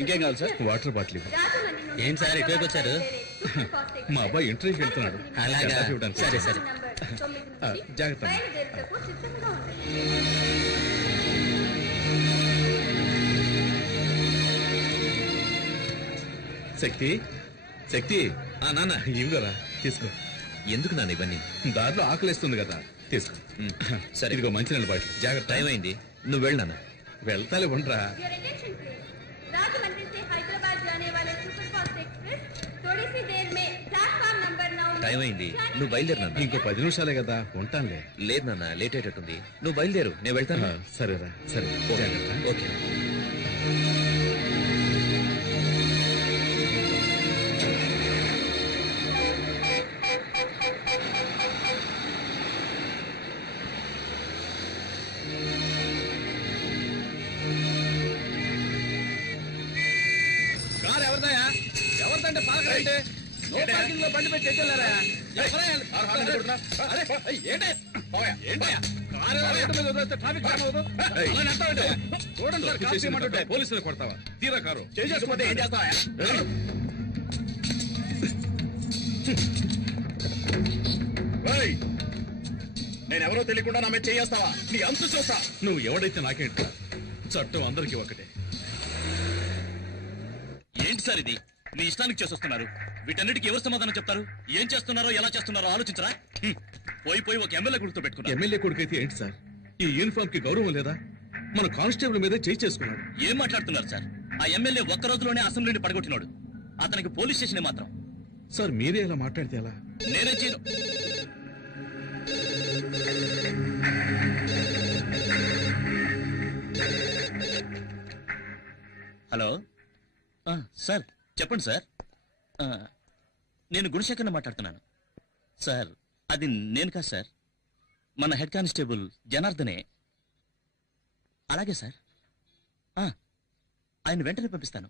ఇంకేం కావాలి sir? Water bottle. ఏం సార్ ఇటువైపు వచ్చారు? మా అబ్బాయి ఇంటర్వ్యూకి వెళ్తున్నాడు. అలాగా, సరే సరే. జాగ్రత్త. శక్తి, శక్తి. నాన్న ఇవి కదా, తీసుకో. ఎందుకు నాన్న ఇవన్నీ? దాంట్లో ఆకలిస్తుంది కదా, తీసుకో. సరే, ఇదిగో మంచినీళ్ళ బాటిల్. జాగ్రత్త. టైం అయింది, నువ్వు వెళ్ళు నాన్న. వెళ్తాలే, ఉండరా. టైం అయింది, నువ్వు బయలుదేరు నాన్న. ఇంకో 10 నిమిషాలే కదా, ఉంటానులే. లేదు నాన్న, లేట్ అయ్యేటట్టుంది. నువ్వు బయలుదేరు, నేను వెళ్తాను. సరేరా, సరే. జాగ్రత్త. ఓకే. కారు ఎవరిదాయా? ఎవరిదంటే పాలకంటే పార్కింగ్ లో బండి పెట్టి తెచ్చారా? పోలీసులు కొడతావా? తీరా కారు చేసుకుంటే ఏం చేస్తావా? నేనెవరో తెలియకుండా నా మీద చేస్తావా? నీ అంతు చూస్తా. నువ్వు ఎవడైతే నాకేంట, చట్టం అందరికీ ఒకటే. ఏంటి సార్ ఇది? మీ ఇష్టానికి చేసేస్తున్నారు. వీటన్నిటికీ ఎవరు సమాధానం చెప్తారు? ఏం చేస్తున్నారో ఎలా చేస్తున్నారో ఆలోచించరా? పోయి ఒక ఎమ్మెల్యే కొడుకుతో పెట్టుకున్నారు. ఎమ్మెల్యే కొడుకైతే ఏంటి సార్? ఈ యూనిఫామ్ కి గౌరవం లేదా? మన కానిస్టేబుల్ మీదే చేయి చేసుకున్నాడు. ఏం మాట్లాడుతున్నారు సార్? ఆ ఎమ్మెల్యే ఒక్క రోజులోనే అసెంబ్లీని పడగొట్టినాడు. అతనికి పోలీస్ స్టేషన్ మాత్రం. సార్ మీరే ఇలా మాట్లాడితే ఎలా? నేనే చేయను. హలో సార్, చెప్పండి సార్. నేను గుణశేఖర్ని మాట్లాడుతున్నాను సార్. అది నేను కాదు సార్, మన హెడ్ కానిస్టేబుల్ జనార్దనే. అలాగే సార్, ఆయన వెంటనే పంపిస్తాను.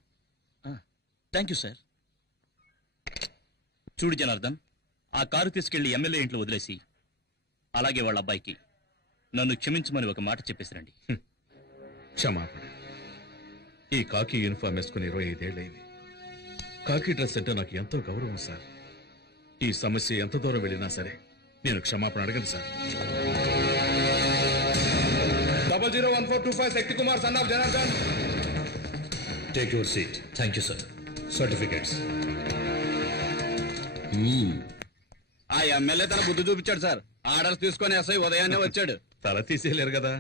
Thank you sir. చూడు జనార్దన్, ఆ కారు తీసుకెళ్లి ఎమ్మెల్యే ఇంట్లో వదిలేసి అలాగే వాళ్ళ అబ్బాయికి నన్ను క్షమించమని ఒక మాట చెప్పేసిరండి. క్షమాపణ. ఈ కాకి యూనిఫామ్ వేసుకుని 25 ఏళ్ళైంది. కాకి డ్రెస్ అంటే నాకు ఎంతో గౌరవం సార్. ఈ సమస్య ఎంత దూరం వెళ్ళినా సరే నేను క్షమాపణ అడగను sir. 001425 Shakti Kumar son of Janardhan. Take your seat. Thank you sir. Certificates. ఆ ఎమ్మెల్యే తన బుద్ధి చూపించాడు సార్. ఆర్డర్స్ తీసుకొని ఎస్ఐ ఉదయాన్నే వచ్చాడు. తల తీసేయలేరు కదా.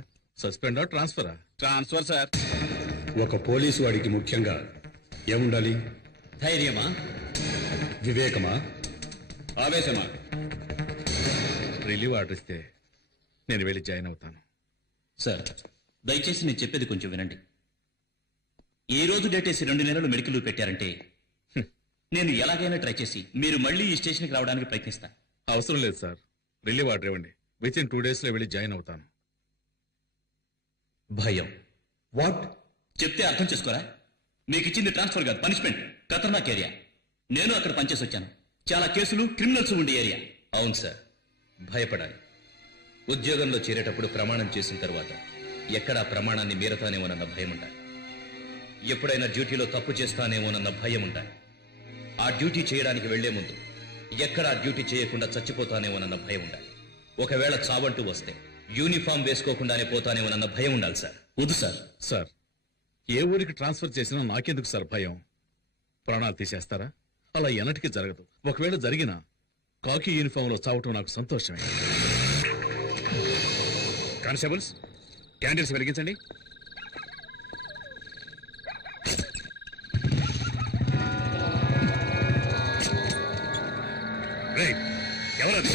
సస్పెండా, ట్రాన్స్ఫరా? Transfer sir. ఒక పోలీసు వాడికి ముఖ్యంగా ఏముండాలి? ధైర్యమా, వివేకమా, ఆవేశమా? రిలీవ్ ఆర్డర్ ఇస్తే నేను వెళ్ళి జాయిన్ అవుతాను. సార్, దయచేసి నేను చెప్పేది కొంచెం వినండి. ఈ రోజు డేటేసి 2 నెలలు మెడికల్ లీవ్ పెట్టారంటే నేను ఎలాగైనా ట్రై చేసి మీరు మళ్ళీ ఈ స్టేషన్కి రావడానికి ప్రయత్నిస్తా. అవసరం లేదు సార్, రిలీవ్ ఆర్డర్ ఇవ్వండి. విత్ ఇన్ 2 days లో వెళ్ళి జాయిన్ అవుతాను. భయం. వాట్? చెప్తే అర్థం చేసుకోరా? మీకు ఇచ్చింది ట్రాన్స్ఫర్ కాదు, పనిష్మెంట్. ఖతర్నాక్ ఏరియా. నేను అక్కడ పనిచేసి వచ్చాను. చాలా కేసులు, క్రిమినల్స్ ఉండే ఏరియా. అవును సార్, భయపడాలి. ఉద్యోగంలో చేరేటప్పుడు ప్రమాణం చేసిన తర్వాత ఎక్కడా ప్రమాణాన్ని మీరతానేమోనన్న భయం ఉండాలి. ఎప్పుడైనా డ్యూటీలో తప్పు చేస్తానేమోనన్న భయం ఉండాలి. ఆ డ్యూటీ చేయడానికి వెళ్లే ముందు ఎక్కడా డ్యూటీ చేయకుండా చచ్చిపోతానేమోనన్న భయం ఉండాలి. ఒకవేళ చావంటూ వస్తే యూనిఫామ్ వేసుకోకుండానే పోతానేమోనన్న భయం ఉండాలి సార్. వద్దు సార్. సార్, ఏ ఊరికి ట్రాన్స్ఫర్ చేసినా నాకెందుకు సార్ భయం? ప్రాణాలు తీసేస్తారా? అలా ఎన్నటికీ జరగదు. ఒకవేళ జరిగినా కాకి యూనిఫామ్ లో చావటం నాకు సంతోషమే. కానిస్టేబుల్స్, క్యాండిల్స్ వెలిగించండి. ఎవరది?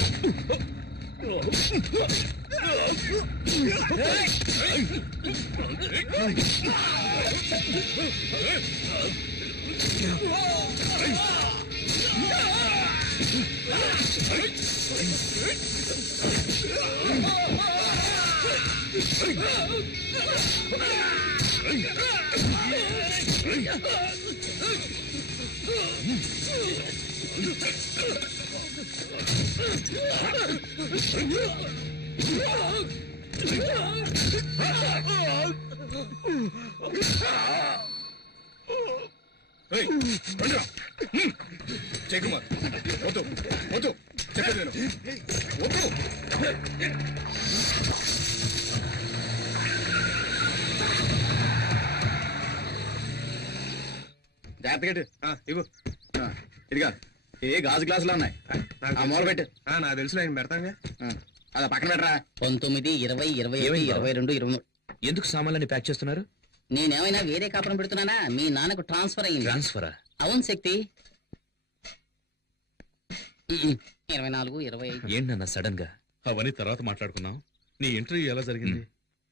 కుమార్ వద్దు వద్దు చెప్పేది నేను వద్దు. జాగ్రత్తగా ఇవ్వు. ఇదిగా ఏ గాజు గ్లాసులు ఉన్నాయి. మూల పెట్టు. నాకు తెలుసు ఆయన పెడతాగా. అదా పక్కన పెట్టరా. 19, 20, 21, 22, 23. ఎందుకు సామాన్లని ప్యాక్ చేస్తున్నారు? నేనేమైనా వేరే కాపురం పెడుతున్నానా? మీ నాన్నకు ట్రాన్స్ఫర్ అయ్యింది. ట్రాన్స్ఫరా? అవును శక్తి. 24, 25. ఏంటన్నా సడన్ గా? అవన్నీ తర్వాత మాట్లాడుకుందాం. నీ ఇంటర్వ్యూ ఎలా జరిగింది?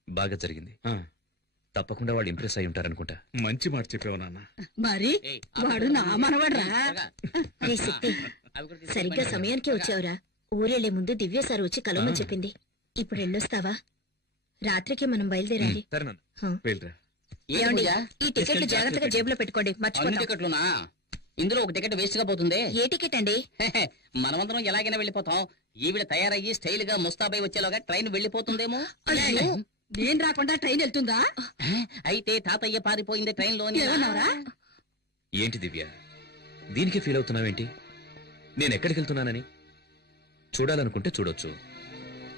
బాగా జరిగింది. ఆ, తప్పకుండా వాళ్ళు ఇంప్రెస్ అయి ఉంటారనుకుంటా. మంచి మాట చెప్పావు నాన్న. మరి వాడు నా మనవడ్రా. రే శక్తి, సరిగ్గా సమయానికి వచ్చావురా. ఊరెళ్లే ముందు దివ్య సార్ వచ్చి కలవమని చెప్పింది. ఇప్పుడు వెళ్ళొస్తావా? రాత్రికి మనం బయలుదేరాలి. సరే నాన్న. వెళ్ళరా. ఏమండి, ఈ టికెట్లు జాగ్రత్తగా జేబులో పెట్టుకోండి, అన్ని మర్చిపోతాం. టికెట్లునా? ఇందులో ఒక టికెట్ వేస్ట్ గా పోతుంది. ఏ టికెట్ అండి? మనమందరం ఎలాగైనా వెళ్ళిపోతాం. ఈవిడ తయారయ్యి స్టైల్ గా ముస్తాబై వచ్చేలాగా ట్రైన్ వెళ్ళిపోతుందేమో. అయ్యో, నేను రాకుండా ట్రైన్ వెళ్తుందా? అయితే తాతయ్య పారిపోయింది ట్రైన్ లోని. ఏమన్నావురా? ఏంటి దివ్య, దీనికి ఫీల్ అవుతున్నావేంటి? నేను ఎక్కడికి వెళ్తున్నానని? చూడాలనుకుంటే చూడొచ్చు,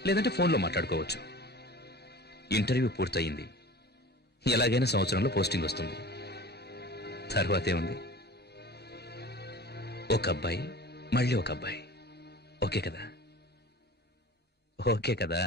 లేదంటే ఫోన్లో మాట్లాడుకోవచ్చు. ఇంటర్వ్యూ పూర్తయింది. ఎలాగైనా సంవత్సరంలో పోస్టింగ్ వస్తుంది. తర్వాతే ఉంది, ఒక అబ్బాయి మళ్ళీ ఒక అబ్బాయి. ఓకే కదా? ఓకే కదా?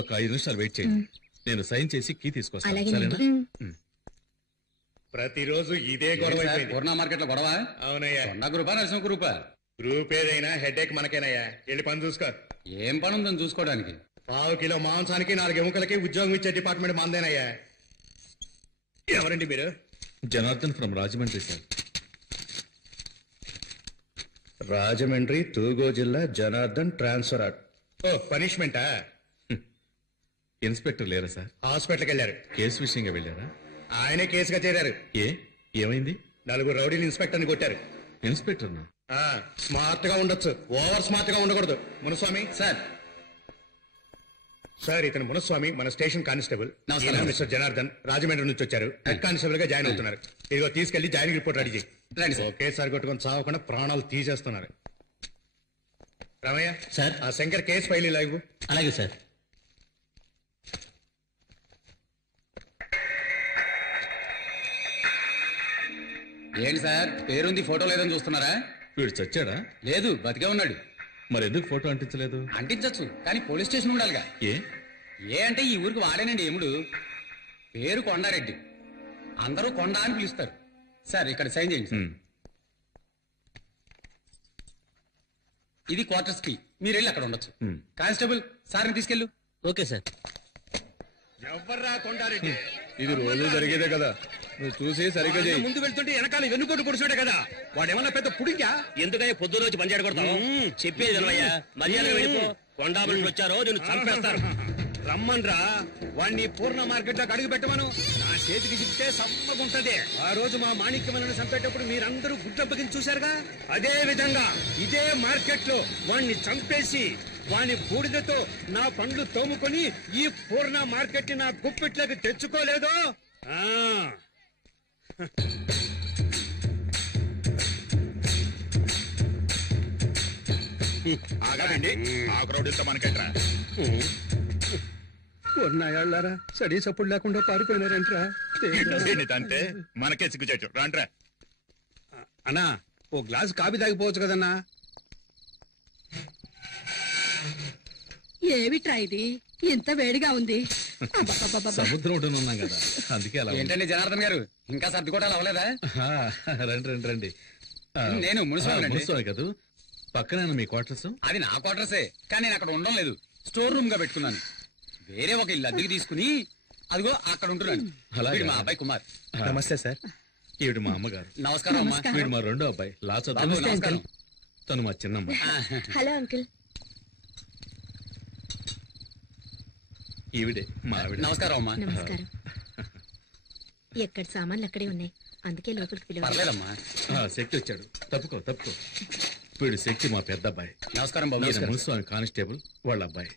ఒక 5 నిమిషాలు వెయిట్ చేయండి. నేను సైన్ చేసి కీ తీసుకొస్తాను. అలాగేనండి. సరేనా? ప్రతిరోజు ఇదే గొడవ అయిపోయింది. పూర్ణ మార్కెట్ లో గొడవ. అవునయ్యా. కొండ గ్రూపా నరసింహ గ్రూపా? గ్రూప్ ఏదైనా హెడేక్ మనకేనయ్యా. వెళ్ళి పని చూసుకో. ఏం పని ఉందని చూసుకోవడానికి? 1/2 కిలో మాంసానికి 4 ఎముకలకి ఉద్యోగం ఇచ్చే డిపార్ట్మెంట్ మందేనయ్యా. ఎవరండి మీరు? Janardhan from Rajahmundry sir. రాజమండ్రి తూగో జిల్లా జనార్దన్ ట్రాన్స్ఫర్. ఓ, పనిష్మెంటా? ఇన్స్పెక్టర్ లేరా సార్? హాస్పిటల్కి వెళ్ళారు. కేసు విషయంగా వెళ్ళారా? ఆయనే కేసుగా చేరారు. ఏమైంది? 4 రౌడీలు ఇన్స్పెక్టర్ని కొట్టారు. ఇన్స్పెక్టర్నా? స్మార్ట్ గా ఉండొచ్చు, ఓవర్ స్మార్ట్ గా ఉండకూడదు. మునుస్వామి సార్. సార్, ఇతను మునుస్వామి, మన స్టేషన్ కానిస్టేబుల్. నమస్కారం. ఈయన మిస్టర్ జనార్దన్, రాజమండ్రి నుంచి వచ్చారు. హెడ్ కానిస్టేబుల్ గా జాయిన్ అవుతున్నారు. ఇదిగో తీసుకెళ్లి జాయినింగ్ రిపోర్ట్ రెడీ చేయి. రండి సార్. ఒకేసారి కొట్టుకొని చావకుండా ప్రాణాలు తీసేస్తున్నారు. రామయ్య సార్. ఆ శంకర్ కేసు ఫైల్ ఇలాగు. అలాగే సార్. ఏంటి సార్, పేరుంది ఫోటో లేదని చూస్తున్నారా? వీడు చచ్చాడా? లేదు, బతికే ఉన్నాడు. మరి ఎందుకు ఫోటో అంటించలేదు? అంటించచ్చు, కానీ పోలీస్ స్టేషన్ ఉండాలిగా. ఏ అంటే ఈ ఊరికి వాడేనండి ఎముడు. పేరు కొండారెడ్డి, అందరూ కొండ అని పిలుస్తారు. సార్, ఇక్కడ సైన్ చేయండి సార్. ఇది క్వార్టర్స్ కి, మీరు వెళ్ళి అక్కడ ఉండొచ్చు. కానిస్టేబుల్, సార్ని తీసుకెళ్ళు. Okay sir. ఎవర్రా కొండారెడ్డి? ఇది రోజు జరిగేదే కదా, నువ్వు చూసి సరిగ్గా చేయి. ముందు వెళ్తుంటే వెనకాల వెన్నుకోటు పొడిచాడే కదా, వాడేమన్నా పెద్ద పుడింగా? ఎందుకయ్యా పొద్దున వచ్చి పంచాడు కొడతావు? చెప్పేది వినవయ్యా, మర్యాద వెళ్ళిపో. కొండాబులు వచ్చారో నేను చంపేస్తాను. రమ్మన్రా, వాణ్ణి పూర్ణ మార్కెట్ లోకి అడుగు పెట్టమను. నా చేతికి చిక్కితే సమ్మగుంటది. ఆ రోజు మా మాణిక్యమని చంపేటప్పుడు మీరందరూ గుడ్డప్పకిని చూశారుగా, అదే విధంగా ఇదే మార్కెట్ లో వాణ్ణి చంపేసి వాని బూడిదతో నా పండ్లు తోముకొని ఈ పూర్ణ మార్కెట్ ని నా గుప్పిట్లోకి తెచ్చుకోలేదో. ఆగారండి, ఆకురౌడితో మనకెట్రా? ఉన్నాయాళ్ళారా సడీ సప్పుడు లేకుండా పారిపోయినారంట్రా. అంటే మనకే సిగ్గుచేటు. రాంట్రా. అన్నా, ఓ గ్లాసు కాఫీ తాగిపోవచ్చు కదన్నా. ఏమిట్రా ఇది ఇంత వేడిగా ఉంది? సముద్రం ఒడ్డున ఉన్నాం కదా, అందుకే అలా ఉంది. ఏంటండి జనార్దన్ గారు, ఇంకా సర్దుకోవటాలు అవ్వలేదా? ఆ, రండి రండి రండి. నేను మున్సిపాలిటీ. మున్సిపాలి కాదు, పక్కన మీ క్వార్టర్స్. అది నా క్వార్టర్సే, కానీ నేను అక్కడ ఉండడం లేదు. స్టోర్ రూమ్ గా పెట్టుకున్నాను. వేరే ఒక ఇల్లు అద్దెకి తీసుకుని అదిగో అక్కడ ఉంటున్నాను. అలాగే. వీడు మా అబ్బాయి కుమార్. నమస్తే సార్. ఈవిడ మా అమ్మగారు. నమస్కారం అమ్మా. వీడు మా రెండో అబ్బాయి లా బాబు, చదువు. నమస్కారం. తను మా చిన్నమ్మ. Hello uncle. ఈవిడే మా ఆవిడ. నమస్కారం అమ్మా. నమస్కారం. ఎక్కడ సామాన్లు అక్కడే ఉన్నాయి, అందుకే లోపలికి పిలవాలి. పర్లేదమ్మా. శక్తి వచ్చాడు. తప్పుకో తప్పుకో. వీడు శక్తి మా పెద్ద అబ్బాయి. నమస్కారం బాబు. మున్సిపల్ కానిస్టేబుల్ వాళ్ళ అబ్బాయి.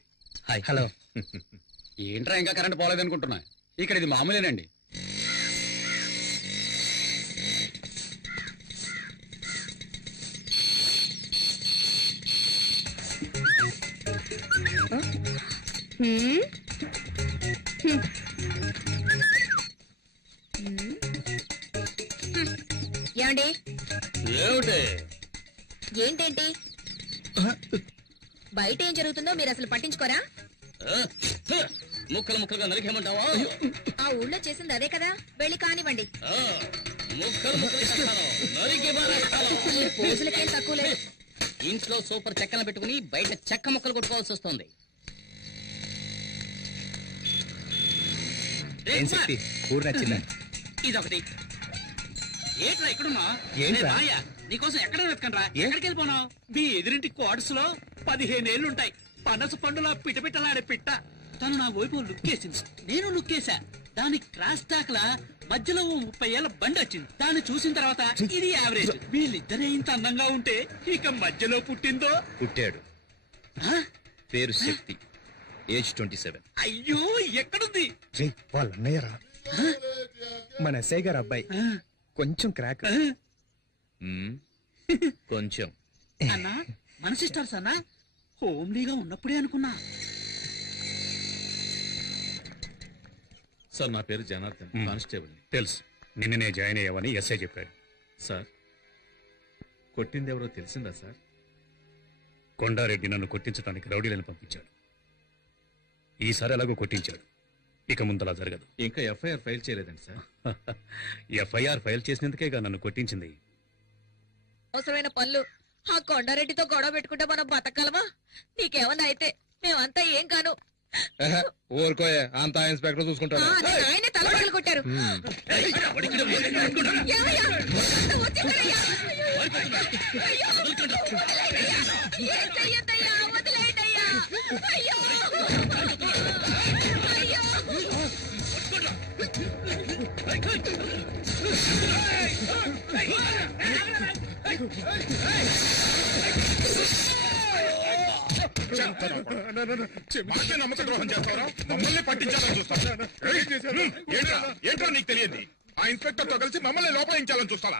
హాయ్. హలో. ఏంట్రా ఇంకా కరెంట్ పోలేదనుకుంటున్నా, ఇక్కడ ఇది మామూలేనండి. ఏమండి? ఏమిటి? ఏంటేంటి బయట ఏం జరుగుతుందో మీరు అసలు పట్టించుకోరా? ముక్కలు ముక్కలుగా నరికేమంటావా? ఆ ఊళ్ళో చేసింది అదే కదా, వెళ్ళి కానివ్వండి. ఈ పోజులకేం తక్కువ లేదు. ఇంట్లో సూపర్ చెక్కలు పెట్టుకుని బయట చెక్క ముక్కలు కొట్టుకోవాల్సి వస్తుంది. ఇదొకటి. ఏంట్రా ఇక్కడున్నా? నీకోసం ఎక్కడ వెతకండ్రా? ఎక్కడికి వెళ్ళిపోనావు? మీ ఎదురింటి క్వార్టర్స్ లో 15 ఏళ్లుంటాయి. పనస పండులా పిటపిటలాడే పిట్ట. తను నా వైపు లుక్కేసింది, నేను లుక్కేసా. దాని క్రాస్ టాక్ లా మధ్యలో 30 ఏళ్ల బండి వచ్చింది. దాన్ని చూసిన తర్వాత ఇది యావరేజ్. వీళ్ళిద్దరే ఇంత అందంగా ఉంటే ఇక మధ్యలో పుట్టిందో. పుట్టాడు. పేరు శక్తి, ఏజ్ 27. అయ్యో ఎక్కడుంది? వాళ్ళ అన్నయ్యరా, మన ఎస్ఐ గారు అబ్బాయి. కొంచెం క్రాక్. కొంచెం. అన్నా మన సిస్టర్స్ అన్నా, హోమ్లీగా ఉన్నప్పుడే అనుకున్నా. సార్ నా పేరు జనార్దన్, కానిస్టేబుల్. తెలుసు, నిన్ననే జాయిన్ అయ్యావని ఎస్ఐ చెప్పాడు. సార్ కొట్టింది ఎవరో తెలిసిందా సార్? కొండారెడ్డి నన్ను కొట్టించడానికి రౌడీలను పంపించాడు. ఈసారి ఎలాగో కొట్టించాడు, ఇక ముందలా జరగదు. ఇంకా ఎఫ్ఐఆర్ ఫైల్ చేయలేదండి సార్? ఎఫ్ఐఆర్ ఫైల్ చేసినందుకేగా నన్ను కొట్టించింది. అవసరమైన పనులు ఆ కొండారెడ్డితో గొడవ పెట్టుకుంటే మనం బతకగలమా? నీకేమన్నా అయితే మేమంతా ఏం కాను. ఊరుకోయే, అంతా ఇన్స్పెక్టర్ చూసుకుంటారు. ఆయనే తలపగలు కొట్టారు. ఏమయ్యా? వచ్చేసారయ్యా. అయ్యో. ఏం చెయ్యొద్దయ్యా, వదిలేయండయ్యా. అయ్యో. అయ్యో. నమ్మక ద్రోహం చేస్తారా? మమ్మల్ని పట్టించాలని చూస్తారా? ఏంట్రా నీకు తెలియదు? ఆ ఇన్స్పెక్టర్ తో కలిసి మమ్మల్ని లోపలించాలని చూస్తారా?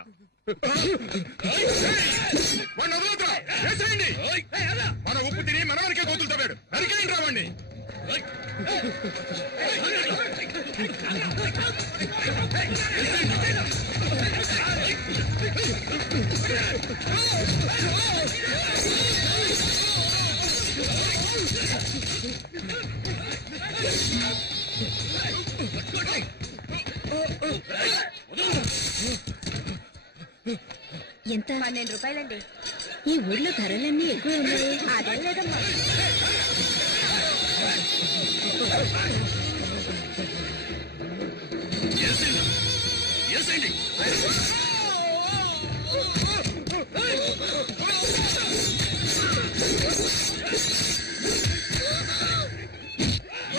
వాడిని వదలొద్దురా, వేసేయండి. మన ఉప్పు తిని మనవరికే గోతులు తవ్వాడు, నరికేయండి రా వాడిని. ఎంత? 12 రూపాయలండి. ఈ ఊర్లో ధరలన్నీ ఎక్కువ ఉన్నాయి. అదేం లేదమ్మా.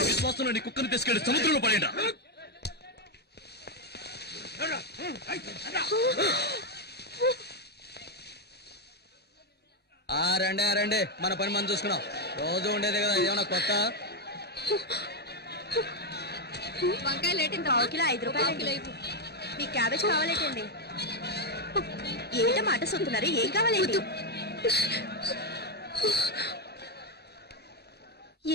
విశ్వాసంలో నీ కుక్కను తీసుకెళ్లి సముద్రంలో పడేట. రండి, మన పని మనం చూసుకున్నాం. రోజు ఉండేదే కదా, ఏమన్నా కొత్త? వంకాయలు ఏంటండి? 5 రూపాయలు. మీకు క్యాబేజ్ కావాలేటండి? ఏంట మాట సొత్తున్నారు, ఏం కావాలండి?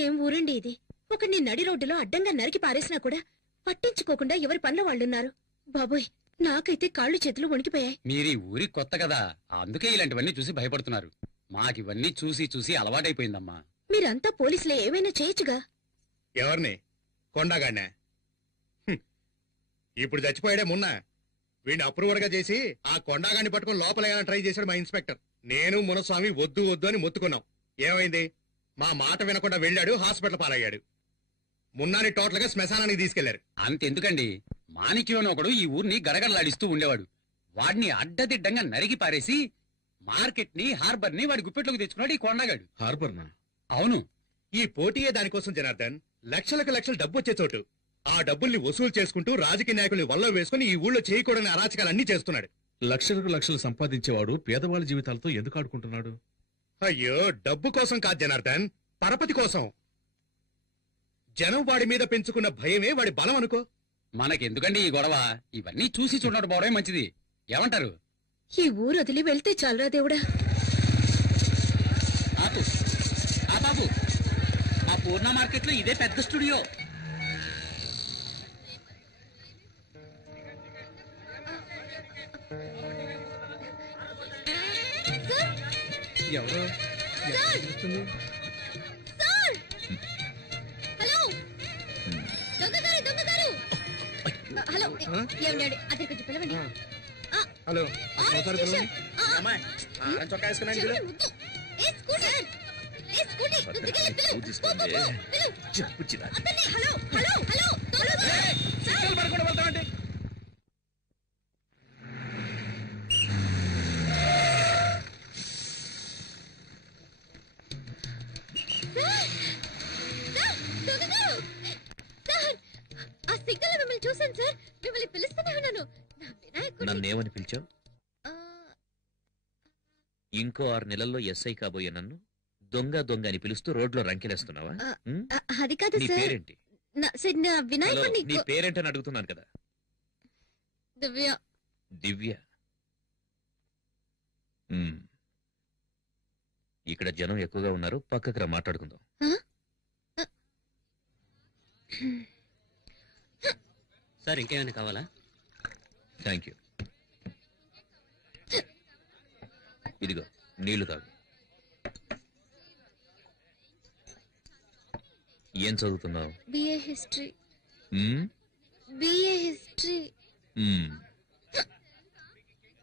ఏం ఊరండి ఇది? ఒకడిని నడి రోడ్డులో అడ్డంగా నరికి పారేసినా కూడా పట్టించుకోకుండా ఎవరి పనుల వాళ్ళున్నారు. బాబోయ్, నాకైతే కాళ్ళు చేతులు వణికిపోయాయి. మీరీ ఊరి కొత్త కదా, అందుకే ఇలాంటివన్నీ చూసి భయపడుతున్నారు. మాకివన్నీ చూసి చూసి అలవాటైపోయిందమ్మా. మీరంతా పోలీసులే, ఏమైనా చేయొచ్చుగా. ఎవరిని? కొండగాడినా? ఇప్పుడు చచ్చిపోయాడే మొన్న. వీడిని అప్రూవర్ గా చేసి ఆ కొండగాడిని పట్టుకుని లోపలేయాలని ట్రై చేశాడు మా ఇన్స్పెక్టర్. నేను మునస్వామి వద్దు వద్దు అని మొత్తుకున్నాం. ఏమైంది? మా మాట వినకుండా వెళ్ళాడు, హాస్పిటల్ పాలయ్యాడు. మున్నాని టోటల్ గా శ్మశానానికి తీసుకెళ్లారు. అంతెందుకండి, మాణిక్యం ఒకడు ఈ ఊరిని గడగడలాడిస్తూ ఉండేవాడు. వాడిని అడ్డదిడ్డంగా నరికి పారేసి మార్కెట్ ని, హార్బర్ ని వాడి గుప్పెట్లోకి తెచ్చుకున్నాడు ఈ కొండగాడు. హార్బర్ నా? అవును. ఈ పోటీయే దానికోసం జనార్దన్. లక్షలకు లక్షలు డబ్బు వచ్చే చోటు. ఆ డబ్బుల్ని వసూలు చేసుకుంటూ రాజకీయ నాయకుల్ని వల్ల వేసుకుని ఈ ఊళ్ళో చేయకూడని అరాచకాలన్నీ చేస్తున్నాడు. లక్షలకు లక్షలు సంపాదించేవాడు పేదవాళ్ళ జీవితాలతో ఎందుకు ఆడుకుంటున్నాడు? అయ్యో, డబ్బు కోసం కాదు జనార్దన్, పరపతి కోసం. జనం వాడి మీద పెంచుకున్న భయమే వాడి బలం అనుకో. మనకెందుకండి ఈ గొడవ? ఇవన్నీ చూసి చూడడం పోవడమే మంచిది. ఏమంటారు? ఈ ఊరు వదిలి వెళ్తే చాలరా దేవుడా. ఆపు ఆ బాబు, మా పూర్ణ మార్కెట్ లో ఇదే పెద్ద స్టూడియో. ఎవరో హలో ఏమండి అతని కొంచెం పిలవండి. హలో, చొక్కా వేసుకున్నాను. ఆ సిగ్నల్ మిమ్మల్ని చూసాను సార్, మిమ్మల్ని పిలుస్తూనే ఉన్నాను. నన్నేమని పిలిచావు? ఇంకో 6 నెలల్లో ఎస్ఐ కాబోయే నన్ను దొంగ దొంగ అని పిలుస్తూ రోడ్లో రంకెలేస్తున్నావా? అది కాదు నీ సార్. పేరేంటి? వినాయకుడిని. నీ పేరేంటని అడుగుతున్నాను కదా. దివ్య. దివ్య. ఇక్కడ జనం ఎక్కువగా ఉన్నారు, పక్కకు రా మాట్లాడుకుందాం. సార్ ఇంకేమైనా కావాలా? Thank you. ఇదిగో నీళ్లు తాగు. ఏం చదువుతున్నావు? BA history. BA history.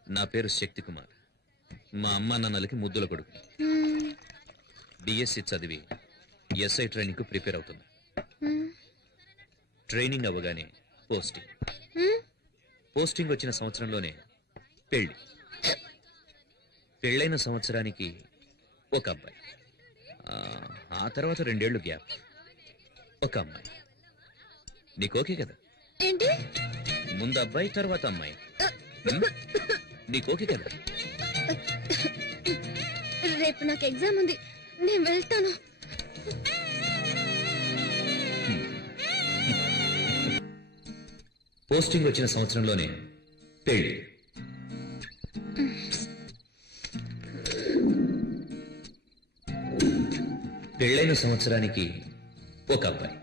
నా పేరు శక్తి కుమార్. మా అమ్మా నాన్నలకి ముద్దుల కొడుకు. బిఎస్సి చదివి ఎస్ఐ ట్రైనింగ్ కు ప్రిపేర్ అవుతున్నా. ట్రైనింగ్ అవ్వగానే పోస్టింగ్ వచ్చిన సంవత్సరంలోనే పెళ్లి. పెళ్ళైన సంవత్సరానికి ఒక అబ్బాయి. ఆ తర్వాత 2 ఏళ్లు గ్యాప్, ఒక అమ్మాయి. నీకు ఓకే కదా? ఏంటి? ముందు అబ్బాయి తర్వాత అమ్మాయి. నీకు ఓకే కదా? రేపు నాకు ఎగ్జామ్ ఉంది, నేను వెళ్తాను. పోస్టింగ్ వచ్చిన సంవత్సరంలోనే పెళ్లి. పెళ్ళైన సంవత్సరానికి ఒక అబ్బాయి.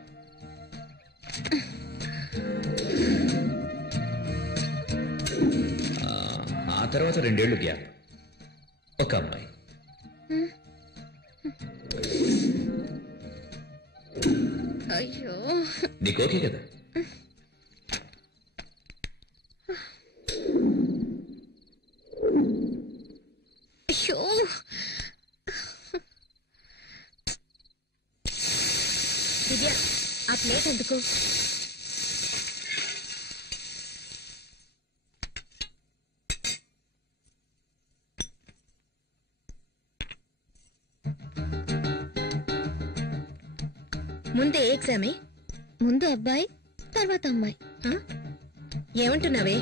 ఆ తర్వాత 2 ఏళ్లు గ్యాప్, ఒక అమ్మాయి. అయ్యో, నీకు ఓకే కదా? అయ్యో, దివ్య ఆ ప్లేట్ ఎందుకు? ముందు ఏ ఎగ్జామే? ముందు అబ్బాయి తర్వాత అమ్మాయి. ఏమంటున్నావే?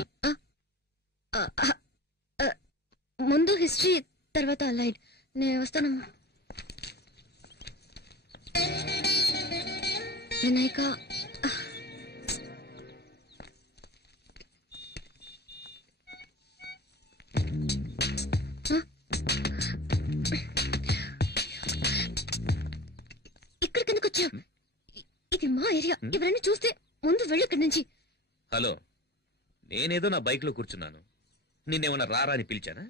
ముందు హిస్టరీ తర్వాత అలైడ్. నేను వస్తానమ్మా. వినాయక, ఇక్కడికి ఎందుకు వచ్చావు? ఇది మా ఏరియా, ఎవరైనా చూస్తే ముందు వెళ్ళు ఇక్కడి నుంచి. హలో, నేనేదో నా బైక్ లో కూర్చున్నాను, నిన్నేమన్నా రారా అని పిలిచానా?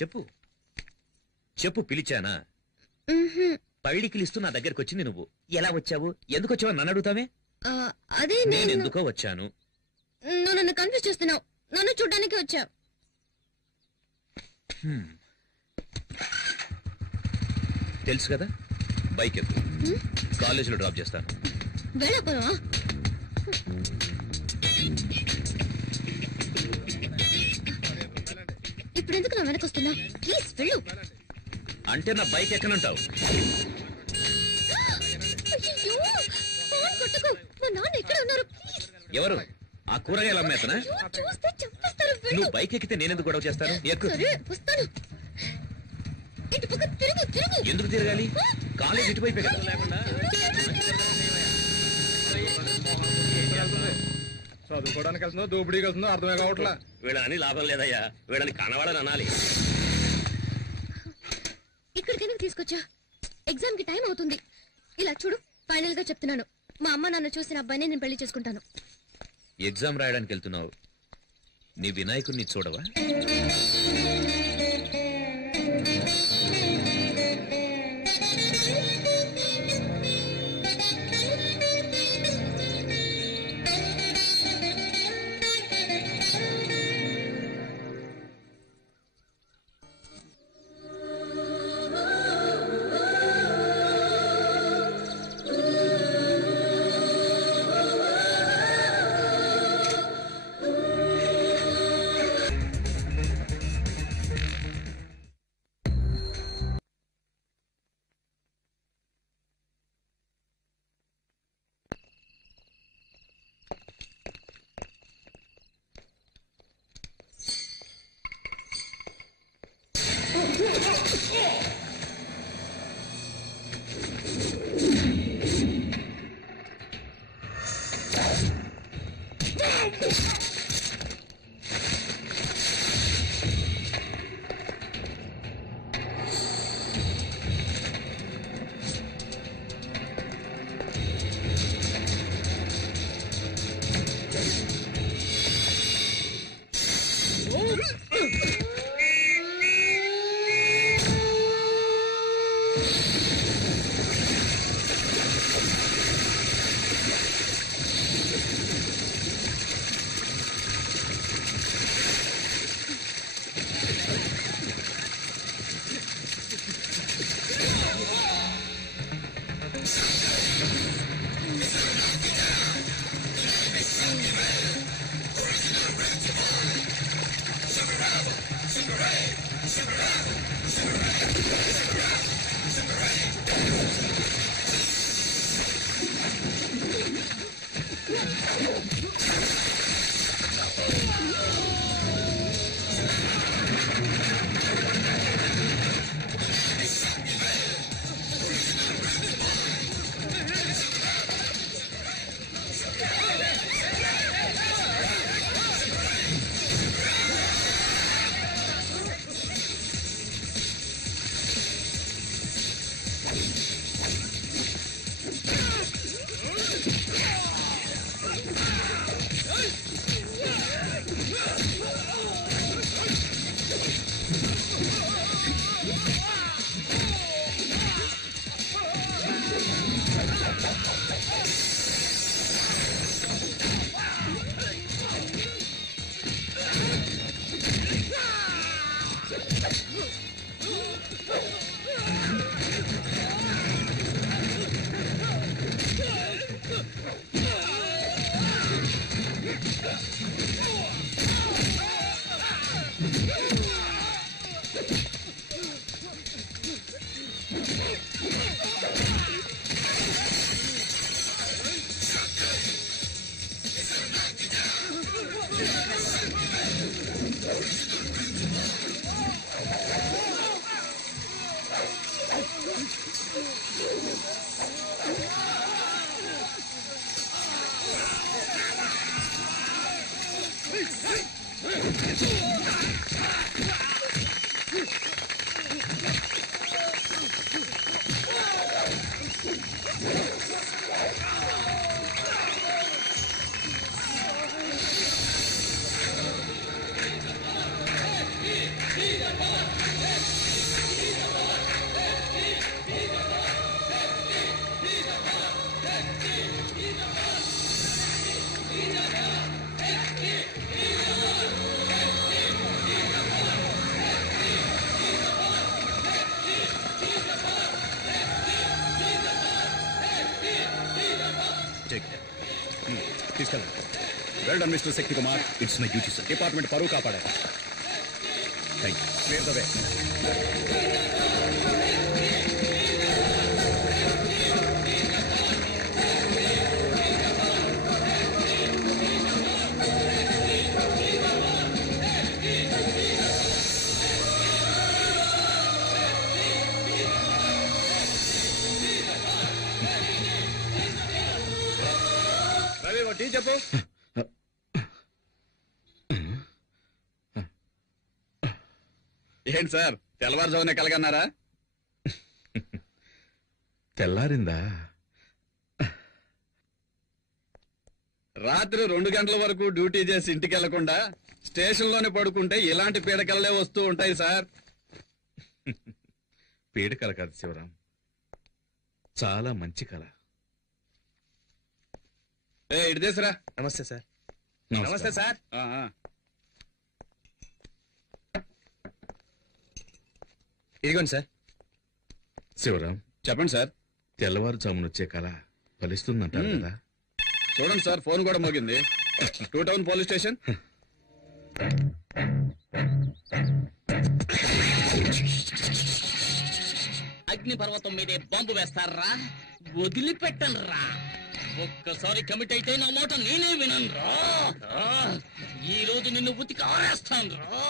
చెప్పు చెప్పు, పిలిచానా? పళ్ళికిలిస్తూ నా దగ్గరకు వచ్చింది నువ్వు. ఎలా వచ్చావు, ఎందుకు వచ్చావు నన్ను అడుగుతావే? అదే నేను ఎందుకో వచ్చాను. నువ్వు నన్ను కన్ఫ్యూజ్ చేస్తున్నావు. నన్ను చూడ్డానికి వచ్చావు. తెలుసు కదా, బైక్ ఎక్కు, కాలేజీలో డ్రాప్ చేస్తాను. వెళ్ళపోవా? ఇప్పుడు ఎందుకు నా వెనక వస్తున్నా? ప్లీజ్ వెళ్ళు. అంటే నా బైక్ ఎక్కనంటావు? అయ్యో, ఎవరు ఆ కూరగాయలు అమ్మేతనా? నువ్వు బైక్ ఎక్కితే నేనెందుకు గొడవ చేస్తాను? ఎక్కు. ఎందుకు తిరగాలి? కాలేజ్ ఇటువైపే కదా. లేకుండా చదువుకోవడానికి వెళ్తుందో దోపిడీకి వెళ్తుందో అర్థమే కావట్లా. వీళ్ళని లాభం లేదయ్యా, వీళ్ళని కనవాడని అనాలి. ఇక్కడికెందుకు తీసుకొచ్చా? ఎగ్జామ్ కి టైం అవుతుంది. ఇలా చూడు, ఫైనల్ గా చెప్తున్నాను, మా అమ్మ నాన్న చూసిన అబ్బాయిని నేను పెళ్లి చేసుకుంటాను. ఎగ్జామ్ రాయడానికి వెళ్తున్నావు, నీ వినాయకుడిని చూడవా? Well done, Mr. Sekti Kumar. It's my duty, sir. Department పరువు కాపాడారు. Thank you. Clear the way. Ravi tea చెప్పు. ఏంటి సార్ తెల్లవారుజామునే కలగన్నారా? తెల్లారిందా? రాత్రి 2 గంటల వరకు డ్యూటీ చేసి ఇంటికి వెళ్లకుండా స్టేషన్ లోనే పడుకుంటే ఇలాంటి పీడకలలే వస్తూ ఉంటాయి సార్. పీడకల కాదు శివరాం, చాలా మంచి కళ. ఇటు దేశరా. నమస్తే సార్. నమస్తే సార్. ఇదిగోండి సార్. శివరాం చెప్పండి సార్. తెల్లవారుజామున వచ్చే కళ ఫలిస్తుందంటారు కదా? చూడండి సార్, ఫోన్ కూడా మోగింది. 2 టౌన్ పోలీస్ స్టేషన్. అగ్ని పర్వతం మీదే బాంబు వేస్తారా? వదిలిపెట్టనురా. ఒక్కసారి కమిట్ అయితే నా మాట నేనే విననురా. ఈ రోజు నిన్ను ఉతికి ఆరేస్తాను రా.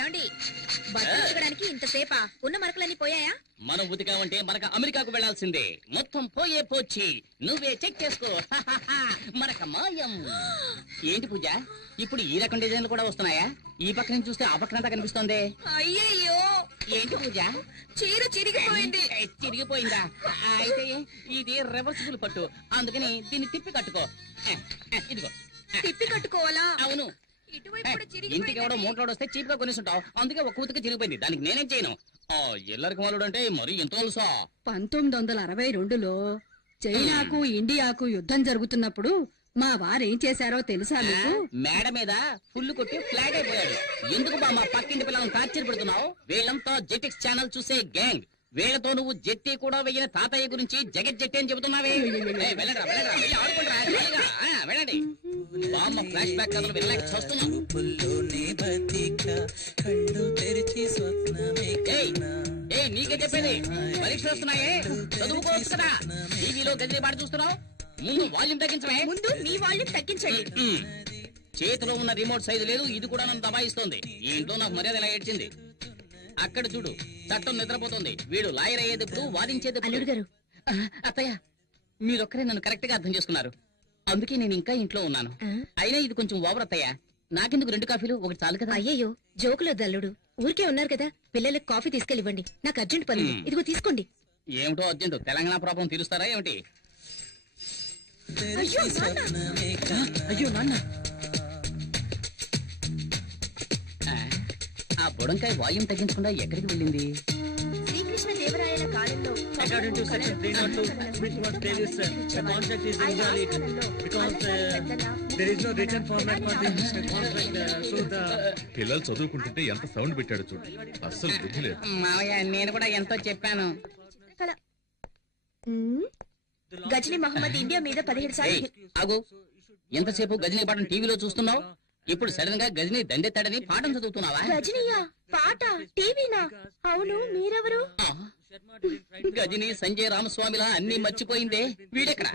ఏమండి, బట్టలు ఉతకడానికి ఇంతసేపా? ఉన్న మరకలన్నీ పోయాయా? మనం ఉతికామంటే మనకు అమెరికాకు వెళ్లాల్సిందే. మొత్తం పోయే పోచ్చి నువ్వే చెక్ చేసుకో. మనక మాయం. ఏంటి పూజ, ఇప్పుడు ఈ రకం డిజైన్లు కూడా వస్తున్నాయా? ఈ పక్క నుంచి చూస్తే ఆ పక్కనంతా కనిపిస్తోంది. అయ్యయ్యో, ఏంటి పూజ, చీర చిరిగిపోయింది. చిరిగిపోయిందా? అయితే ఇది రివర్సిబుల్ పట్టు, అందుకని దీన్ని తిప్పి కట్టుకో. ఇదిగో. తిప్పి కట్టుకోవాలా? అవును. ఇంటికి ఎవడో మూటలోడు వస్తే చీప్ గా కొనిస్తుంటావు, అందుకే ఒక ఉతికి చిరిగిపోయింది. దానికి నేనేం చేయను. ఎల్లరికి వాళ్ళు అంటే మరి ఎంత తెలుసా? 1962లో చైనాకు ఇండియాకు యుద్ధం జరుగుతున్నప్పుడు మా వారేం చేశారో తెలుసా మీకు? మేడ మీద ఫుల్ కొట్టి ఫ్లాట్ అయిపోయాడు. ఎందుకు బా మా పక్కింటి పిల్లలను టార్చర్ పెడుతున్నావు? వీళ్ళంతా జెటిక్స్ ఛానల్ చూసే గ్యాంగ్. వీళ్లతో నువ్వు జెట్టి కూడా వెయ్యిన తాతయ్య గురించి జగత్ జెట్టి అని చెబుతున్నావే. వెళ్ళండి వెళ్ళి ఆడుకుంటారా? వెళ్ళండి. బామ్మ ఫ్లాష్ బ్యాక్ కథలు వెళ్ళలేక చూస్తున్నావు. నీకే చెప్పేది, పరీక్షలు వస్తున్నాయే, చదువుకోవచ్చు కదా. టీవీలో గదిలే పాటు చూస్తున్నావు. ముందు వాల్యూమ్ తగ్గించమే. ముందు మీ వాల్యూమ్ తగ్గించండి. చేతిలో ఉన్న రిమోట్ సైజు లేదు, ఇది కూడా నన్ను దబాయిస్తోంది. ఈ ఇంట్లో నాకు మర్యాద ఇలా ఏడ్చింది. అక్కడ చూడు, చట్టం నిద్రపోతుంది. వీడు లాయర్ అయ్యేటప్పుడు వాదించేది. అల్లుడు గారు. అత్తయ్య, మీరొక్కరే నన్ను కరెక్ట్ గా అర్థం చేసుకున్నారు. అందుకే నేను ఇంకా ఇంట్లో ఉన్నాను. అయినా ఇది కొంచెం ఓవర్ అత్తయ్య. నాకెందుకు 2 కాఫీలు? ఒకటి చాలు కదా. అయ్యయ్యో, జోకులొద్దు అల్లుడు. ఊరికే ఉన్నారు కదా, పిల్లలకు కాఫీ తీసుకెళ్ళివ్వండి. నాకు అర్జెంట్ పని. ఇదిగో తీసుకోండి. ఏమిటో అర్జెంట్? తెలంగాణ ప్రాబ్లం తీరుస్తారా ఏమిటి? అయ్యో నాన్న, ఆ బుడంకాయ వాల్యూమ్ తగ్గించకుండా ఎక్కడికి వెళ్ళింది? శ్రీకృష్ణ దేవరాయల కాలంలో పిల్లలు చదువుకుంటుంటే ఎంత సౌండ్ పెట్టాడు చూడు, అస్సలు బుద్ధి లేదు. మావయ్య, నేను కూడా ఎంతో చెప్పాను. గజనీ మహమ్మద్ ఇండియా మీద 17 సార్లు. ఆగు, ఎంతసేపు గజనీ పాటను టీవీలో చూస్తున్నావు? ఇప్పుడు సడన్ గా గజనీ దండెత్తాడని పాఠం చదువుతున్నావా? గజనీయా? పాట టీవీనా? అవును, మీరెవరు? గజనీ సంజయ్ రామస్వామిలా అన్ని మర్చిపోయిందే. వీడెక్కడ?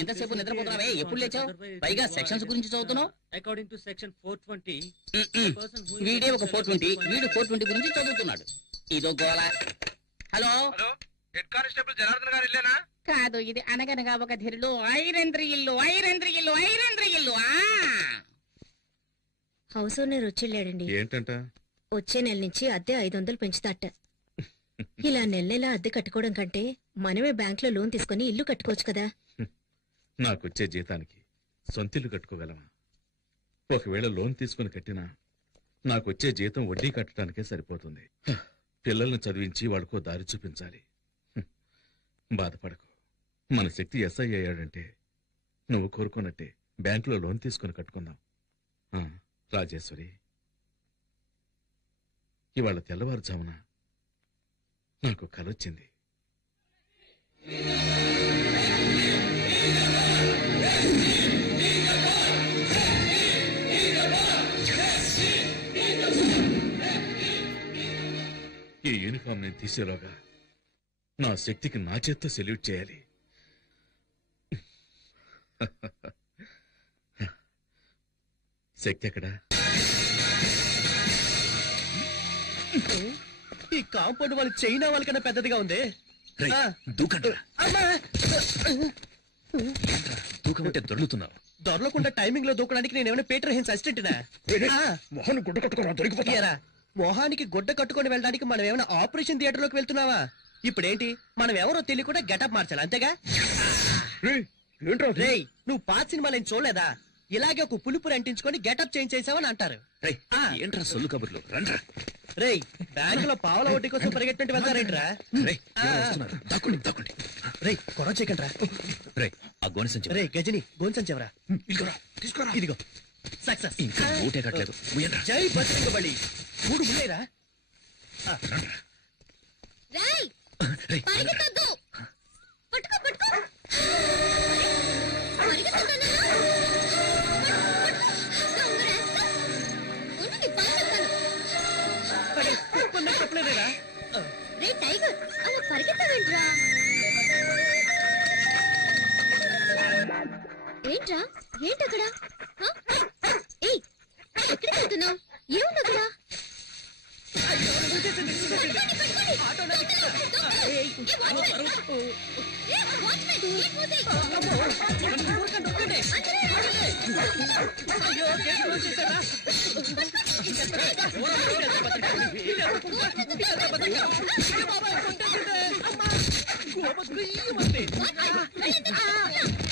ఎంతసేపు నిద్రపోతున్నావే? ఎప్పుడు లేచావు? పైగా సెక్షన్స్ గురించి చదువుతున్నావు. వీడే ఒక 420, వీడు 420 గురించి చదువుతున్నాడు. ఇదో గోళ. హలో, హెడ్ కానిస్టేబుల్ జనార్దన్ గారు ఇల్లేనా? కాదు, ఇది అనగనగా ఒక ధీరుడు ఐరేంద్ర ఇల్లు. హౌస్ ఓనర్ వచ్చేళ్ళాడండి. ఏంటంట? వచ్చే నెల నుంచి అద్దె 500 పెంచుతాట. ఇలా నెల అద్దె కట్టుకోవడం కంటే మనమే బ్యాంక్ లో లోన్ తీసుకుని ఇల్లు కట్టుకోవచ్చు కదా. నాకొచ్చే జీతానికి సొంతిల్లు కట్టుకోగలమా? ఒకవేళ లోన్ తీసుకుని కట్టినా నాకొచ్చే జీతం వడ్డీ కట్టడానికే సరిపోతుంది. పిల్లల్ని చదివించి వాడికో దారి చూపించాలి. బాధపడకు, మన శక్తి ఎస్ఐ అయ్యాడంటే నువ్వు కోరుకున్నట్టే బ్యాంకులో లోన్ తీసుకుని కట్టుకుందాం. రాజేశ్వరి, ఇవాళ తెల్లవారుజామున నాకు కలొచ్చింది. ఈ యూనిఫామ్ నేను తీసేలోగా నా శక్తికి నా చేత్తో సెల్యూట్ చేయాలి. శక్తి ఎక్కడా? ఈ కాంపౌండ్ వాళ్ళు చైనా వాళ్ళకన్నా పెద్దదిగా ఉంది. దూకమంటే దొర్లుతున్నావు. దొరలకుండా టైమింగ్ లో దూకడానికి నేనేమైనా పీటర్ హెన్స్ అసిస్టెంట్నా? మొహన్ గుడ్డ కట్టుకోరా దొరికిపోతారా? మొహానికి గుడ్డ కట్టుకొని వెళ్ళడానికి మనం ఏమైనా ఆపరేషన్ థియేటర్ లోకి వెళ్తున్నావా? ఇప్పుడేంటి మనం ఎవరో తెలియకుండా గెటప్ మార్చాలి అంతేగా? రేయ్ నువ్వు పాత సినిమాలు ఏం చూడలేదా? ఇలాగే ఒక పులుపురు అంటించుకొని గెటప్ చేంజ్ చేసావని అంటారు. ఏంట్రా సొల్లు కబుర్లు? రండ్రా. రేయ్ బ్యాంకులో పావుల వడ్డీ కోసం పరిగెట్టినట్టు వెళ్తారేంట్రా? దాక్కోండి. రేయ్ గొడవ చేయకండి రా. రేయ్ ఆ గోనె సంచి. రేయ్ గజని గోన్ సంచెవరా? తీసుకోరా. ఇదిగో సక్సెస్. ఇంకా ఊటే కట్టలేదు. జై బజరంగ బలి. మూడు ముయ్యరా. చెప్పలేదేరా? ఏంట్రా ఏంటక్కడ? ఎక్కడికి వెళ్తున్నావు? ఏముందక్కడ?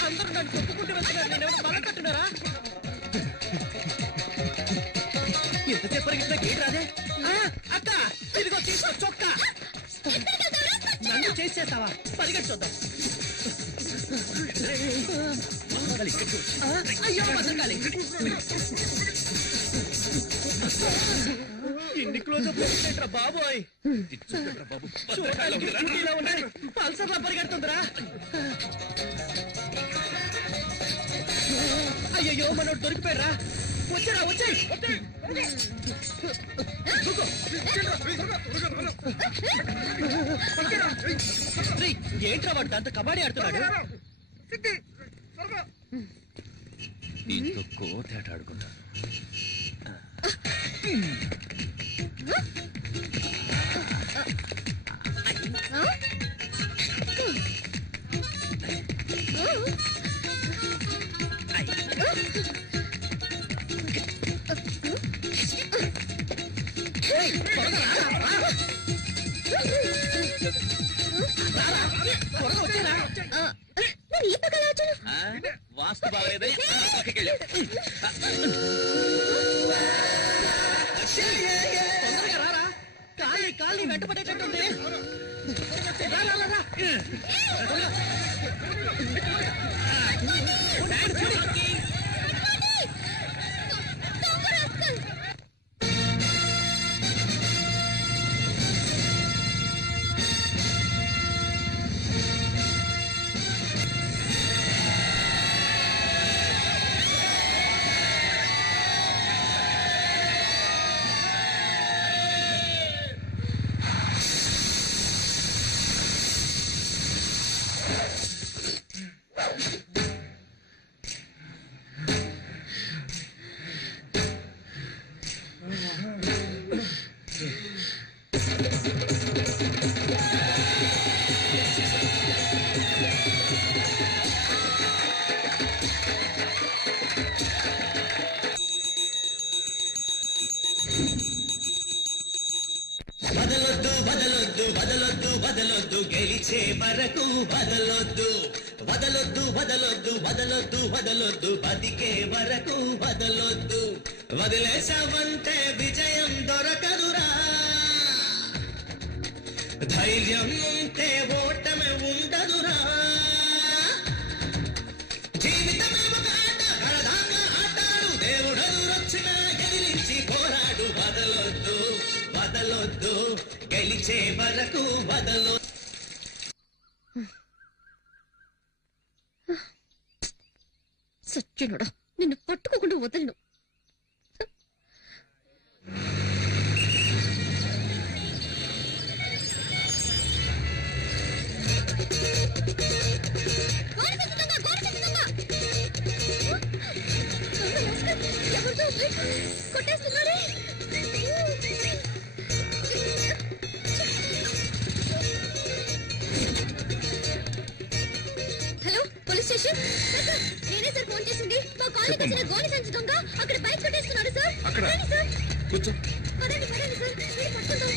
అందరూ నన్ను కొట్టుకుంటూ వెళ్తున్నారు. నేనేమైనా బలం కట్టున్నారా? ఎంతసేపు పరిగెత్తినా గేట్ రాదే. అక్క ఇదిగో తీసుకో చొక్కా. నన్ను చేసేస్తావా? పరిగెట్టు చూద్దాం. అయ్యో బతకాలి. ఇన్ని క్లోజ్ అప్ చేసేట్రా బాబోయ్. చూడడానికి స్కూటీలో ఉన్నాయి. పల్సర్లా పరిగెడుతుందిరా. అయ్యో మనోడు దొరికిపోయారా? వచ్చారా వచ్చాయి. ఏంట్రా వాడు దాంతో కబడ్డీ ఆడుతున్నాడు? దీంతో కోతేట ఆడుకుంటా. వాస్తు బాగలేదని తొందరగా రారా. కాలి వెంటపడేటట్టుంది. వదలొద్దు గెలిచే వరకు వదలొద్దు వదలొద్దు వదలొద్దు వదలొద్దు వదలొద్దు బతికే వరకు వదలొద్దు వదిలేసావంటే విజయం దొరకదురా ధైర్యం ఉంటే ఓటమి ఉండదురా జీవితమే ఒక ఆట కడదాకా ఆటాడు దేవుడెదురొచ్చినా ఎదిరించి పోరాడు వదలొద్దు వదలొద్దు గెలిచే వరకు వదలొద్దు సత్యనుడా నిన్ను పట్టుకోకుండా వదలను ఎవరితో పోలీస్ స్టేషన్. సార్ నేనే సార్ ఫోన్ చేసింది. మా కాలనీకి వచ్చిన గోని సంచి దొంగ అక్కడ బైక్ కొట్టేస్తున్నాడు సార్. సార్ కూర్చో. పదండి పదండి సార్, పట్టుకుంటాం.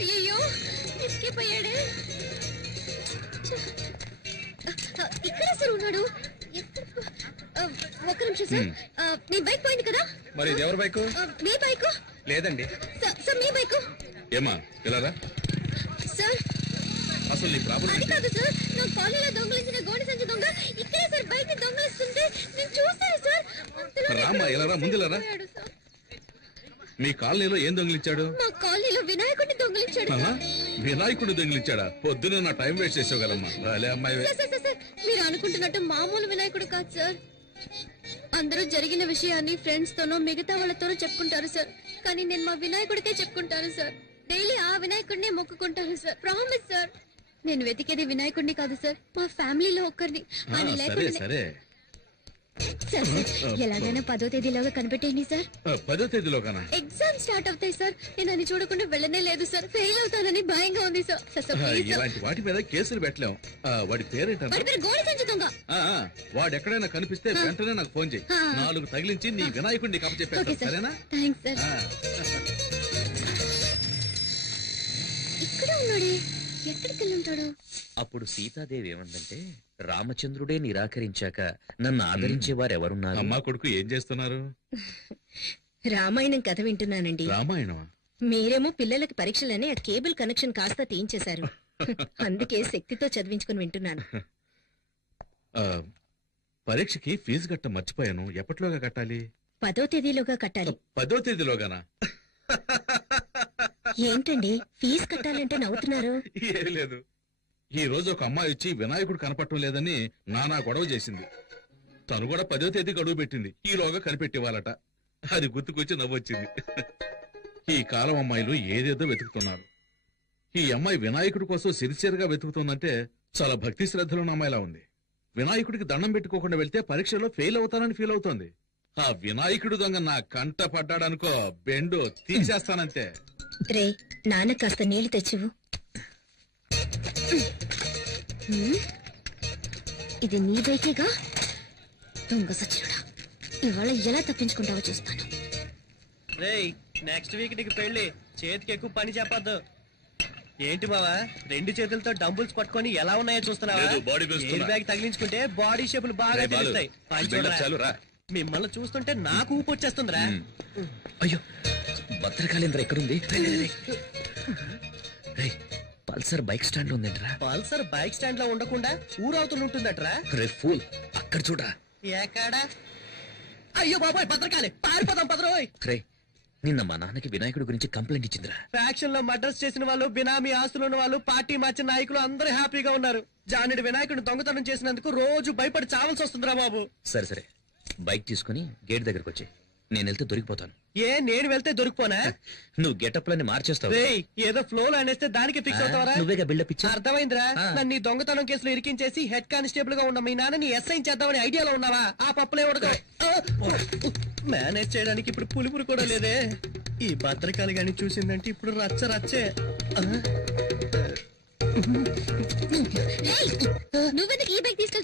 అయ్యయ్యో ఎస్కేప్ అయ్యాడే. ఇక్కడ సార్ ఉన్నాడు. ఒక్క నిమిషం సార్, మీ బైక్ పోయింది కదా? మరి ఇది ఎవరి బైక్? మీ బైక్ లేదండి సార్, మీ బైక్. ఏమా ఇలారా సార్? అసలు నీ ప్రాబ్లం అది కాదు సార్, నా కాలనీలో దొంగలించిన గోడి సంచి దొంగ ఇక్కడే సార్ బైక్ ని దొంగలిస్తుంటే నేను చూస్తాను సార్. రామ్మా ఇలారా, ముందులారా. మీ కాలనీలో ఏం దొంగిలించాడు? మా కాలనీలో వినాయకుడిని దొంగలించాడు సార్. వినాయకుడిని దొంగిలించాడా? పొద్దున నా టైం వేస్ట్ చేసావు కదమ్మా. రాలే అమ్మాయి. సార్ మీరు అనుకుంటున్నట్టు మామూలు వినాయకుడు కాదు సార్. అందరూ జరిగిన విషయాన్ని ఫ్రెండ్స్ తోనో మిగతా వాళ్ళతోనో చెప్పుకుంటారు సార్, కానీ నేను మా వినాయకుడికే చెప్పుకుంటాను సార్. డైలీ ఆ వినాయకుడినే మొక్కుకుంటాను సార్. Promise sir. నేను వెతికేది వినాయకుడిని కాదు సార్, మా ఫ్యామిలీలో ఒక్కరిని. సరే సరే సార్ ఎలాగైనా 10వ తేదీలోగా కనిపెట్టేయండి సార్. 10వ తేదీలోగానా? ఎగ్జామ్ స్టార్ట్ అవుతాయి సార్. నేను అది చూడకుండా వెళ్ళనే లేదు సార్. ఫెయిల్ అవుతానని భయంగా ఉంది సార్. ఇలాంటి వాటి మీద కేసులు పెట్టలేం. వాడి పేరేంటన్నా? వాడి పేరు గోడి సంచి దొంగ. వాడు ఎక్కడైనా కనిపిస్తే వెంటనే నాకు ఫోన్ చేయి. 4 తగిలించి నీ వినాయకుడిని కప్పచెప్పేస్తా. సరేనా? Thanks sir. ఇక్కడ ఉన్నాడు. ఎక్కడికి వెళ్ళి ఉంటాడు? అప్పుడు సీతాదేవి ఏమందంటే, రామచంద్రుడే నిరాకరించాక నన్ను ఆదరించే వారెవరున్నారు? అమ్మా కొడుకు ఏం చేస్తున్నారు? రామాయణం కథ వింటున్నానండి. రామాయణమా? మీరేమో పిల్లలకి పరీక్షలని ఆ కేబుల్ కనెక్షన్ కాస్త తీయించేశారు. అందుకే శక్తితో చదివించుకుని వింటున్నాను. పరీక్షకి ఫీజు కట్ట మర్చిపోయాను. ఎప్పటిలోగా కట్టాలి? 10వ తేదీలోగా కట్టాలి. 10వ తేదీలోగానా? ఏంటండి ఫీజు కట్టాలంటే నవ్వుతున్నారు? ఏం లేదు, ఈ రోజు ఒక అమ్మాయి వచ్చి వినాయకుడు కనపడటం లేదని నానా గొడవ చేసింది. తను కూడా 10వ తేదీ గడువు పెట్టింది. ఈలోగా కనిపెట్టివ్వాలట. అది గుర్తుకొచ్చి నవ్వొచ్చింది. ఈ కాలం అమ్మాయిలు ఏదేదో వెతుకుతున్నారు. ఈ అమ్మాయి వినాయకుడి కోసం సిరిసియర్గా వెతుకుతుందంటే చాలా భక్తి శ్రద్ధలున్న అమ్మాయిలా ఉంది. వినాయకుడికి దండం పెట్టుకోకుండా వెళ్తే పరీక్షలో ఫెయిల్ అవుతానని ఫీల్ అవుతోంది. ఆ వినాయకుడు దొంగ నా కంట పడ్డాడనుకో, బెండు తీసేస్తానంతే. రే నాన్న కాస్త నీళ్లు తెచ్చివు. ఇది నీ బైకేగా? దొంగ సచ్చినుడా, ఇవాళ ఎలా తప్పించుకుంటావో చూస్తాను. రేయ్ నెక్స్ట్ వీక్ నీకు పెళ్లి, చేతికి ఎక్కువ పని చెప్పొద్దు. ఏంటి బావా 2 చేతులతో డంబుల్స్ పట్టుకొని ఎలా ఉన్నాయో చూస్తున్నావా? ఎయిర్ బ్యాగ్ తగిలించుకుంటే బాడీ షేపులు బాగా తెలుస్తాయి. మిమ్మల్ని చూస్తుంటే నాకు ఊపు వచ్చేస్తుందిరా. అయ్యో భద్రకాళేంద్ర ఎక్కడుంది? పల్సర్ బైక్ స్టాండ్ ఉందంటరా? పల్సర్ బైక్ స్టాండ్ లో ఉండకుండా ఊరవుతూ ఉంటుందట్రా. రే ఫూల్, అక్కడ చూడరా. ఎక్కడా? అయ్యో బాబాయ్ భద్రకాళి, పారిపోదాం పదరోయ్. రే నిన్న మా నాన్నకి వినాయకుడి గురించి కంప్లైంట్ ఇచ్చిందిరా. ఫ్యాక్షన్ లో మర్డర్స్ చేసిన వాళ్ళు, బినామీ ఆస్తులు ఉన్న వాళ్ళు, పార్టీ మార్చిన నాయకులు అందరూ హ్యాపీగా ఉన్నారు. జానుడి వినాయకుడిని దొంగతనం చేసినందుకు రోజు భయపడి చావాల్సి వస్తుందిరా బాబు. సరే సరే బైక్ తీసుకుని గేట్ దగ్గరకు వచ్చి, నేను వెళ్తే దొరికిపోతాను. నేను వెళ్తే దొరికిపోనా? నువ్వు గెటప్ లని మార్చేస్తావు. ఏదో ఫ్లో లో అనేస్తే దానికి ఫిక్స్ అవుతావరా? నువ్వేగా బిల్డప్ ఇచ్చా. అర్థమైందిరా. నన్ను దొంగతనం కేసులో ఇరికించేసి హెడ్ కానిస్టేబుల్ గా ఉన్న మీ నాన్నని ఎస్ఐ చేద్దామని ఐడియాలో ఉన్నావా? ఆ పప్పులే ఉడక మేనేజ్ చేయడానికి ఇప్పుడు పులుపురు కూడా లేదే. ఈ భద్రకాళి గాని చూసిందంటే ఇప్పుడు రచ్చ రచ్చే.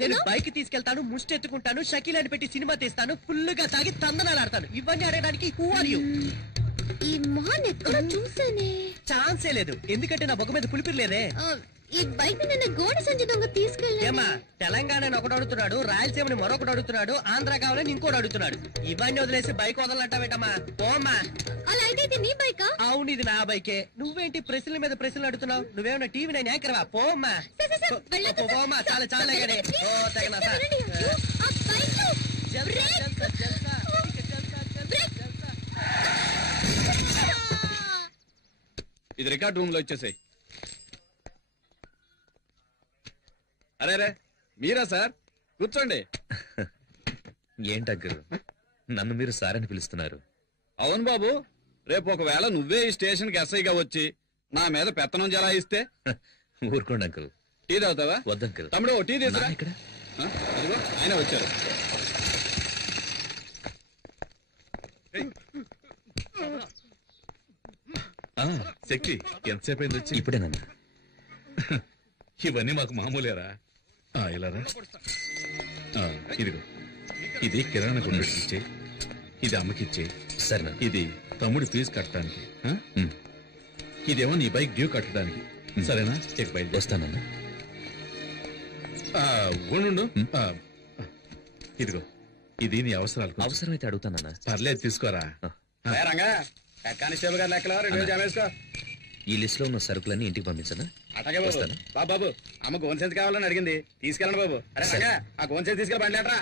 నేను బైక్ తీసుకెళ్తాను, ముష్టి ఎత్తుకుంటాను, షకీలాని పెట్టి సినిమా తీస్తాను, ఫుల్ గా తాగి తందనాలు ఆడతాను. ఇవన్నీ ఆడడానికి హూ ఆర్ యు? ఈ మొహన్ ఎక్కడ చూసానే? ఛాన్సే లేదు, ఎందుకంటే నా బొగ్గ మీద పులిపిరి లేదే. ఈ బైక్ నిన్న గోడి సంచి దొంగ తీసుకెళ్ళి. ఏమా తెలంగాణని ఒకడు అడుగుతున్నాడు, రాయలసీమని మరొకటి అడుగుతున్నాడు, ఆంధ్ర కావాలని ఇంకోటి అడుగుతున్నాడు. ఇవన్నీ వదిలేసి బైక్ వదలంటావేటమ్మా? పోమ్మా. అలా అయితే ఇది నీ బైకా? అవును ఇది నా బైకే. నువ్వేంటి ప్రశ్నల మీద ప్రశ్నలు అడుగుతున్నావు? నువ్వేమన్నా టీవీ నైన్ యాంకర్వా? పోమ్మా పోమ్మా. చాలా చాలా ఓ తగిన ఇది రికార్డ్ రూమ్ లో ఇచ్చేసాయి. అరే మీరా సార్? కూర్చోండి. ఏంటగ్గు నన్ను మీరు సార్ అని పిలుస్తున్నారు? అవును బాబు, రేపు ఒకవేళ నువ్వే ఈ స్టేషన్ కి ఎస్ఐగా వచ్చి నా మీద పెత్తనం జలాయిస్తే? ఊరుకోండి అంకుల్. టీ తాగుతావా? వద్దంకుల్. తమ్ముడు టీ తీసుకురా. ఇక్కడ అదిగో ఆయన వచ్చారు. శక్తి ఎంతసేపు అయింది వచ్చి? ఇప్పుడేనన్నా. ఇవన్నీ మాకు మామూలేరా. ఇలారా ఇదిగో ఇది కిరాణా కొనుగోలు ఇచ్చే, ఇది అమ్మకిచ్చే, సరే ఇది తమ్ముడి ఫీజు కట్టడానికి, ఇదేమో నీ బైక్ డ్యూ కట్టడానికి. సరేనా? చెక్ బయట వస్తానన్నా. ఉండు. ఇదిగో ఇది నీ అవసరాలకు. అవసరమైతే అడుగుతానన్నా. పర్లేదు, తీసుకోరా. కానిస్టేబుల్ గారు లెక్కలో 2 జమ వేసుకో. ఈ లిస్ట్ లో ఉన్న సరుకులన్నీ ఇంటికి పంపించనా? అటగే బాబు. బాబు అమ్మ గోన్ సెన్స్ కావాలని అడిగింది, తీసుకెళ్ళండి బాబు. అరే సంగా ఆ గోన్ సెన్స్ తీసుకెళ్ళి బండి లేట్రా.